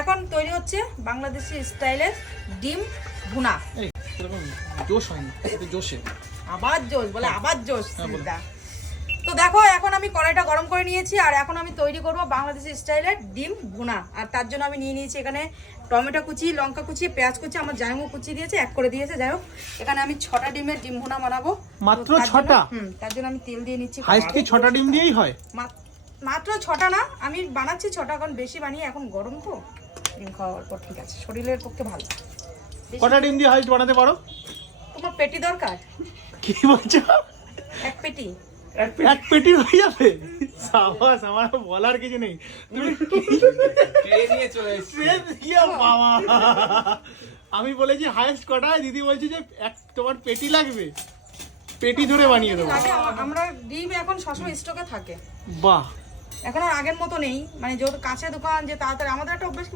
এখন তৈরি হচ্ছে বাংলাদেশি স্টাইলের ডিম ভুনা। জোশ হয়নি, জোশে আবার জোশ বলে, আবার জোশ। তো দেখো এখন আমি কড়াইটা গরম করে নিয়েছি, আর এখন আমি তৈরি করব বাংলাদেশি স্টাইলের ডিম ভুনা। আর তার জন্য আমি নিয়ে নিয়েছি এখানে টমেটো কুচি, লঙ্কা কুচি, পেঁয়াজ কুচি, আমার জায়মু কুচি দিয়েছে, এক করে দিয়েছে। যাই হোক, এখানে আমি 6টা ডিমের ডিম ভুনা বানাবো। মাত্র 6টা? তার জন্য আমি তেল দিয়ে নিচ্ছি। হাইস্ট কি 6টা ডিম দিয়েই হয়? মাত্র 6টা না, আমি বানাচ্ছি 6টা, কারণ বেশি বানিয়ে এখন গরম তো ডিম খাওয়ার পর ঠিক আছে, শরীরের পক্ষে ভালো। কটা ডিম দিয়ে হাইস্ট বানাতে পারো? তোমার পেটি দরকার? কি বলছো? এক পেটি? এক পেটি হয়ে যাবে? সাবাস, আমার বলার কিছু নেই। তুমি নিয়ে চলে এসেছি। বাবা, আমি বলেছি হাইস্ট কটা, দিদি বলছি যে তোমার পেটি লাগবে, পেটি ধরে বানিয়ে দেবো। আমরা ডিম এখন সবসময় স্টকে থাকে। বাহ, এখন আর আগের মতো নেই, মানে যেহেতু কাছে দোকান, যে তাড়াতাড়ি আমাদের একটা অভ্যাস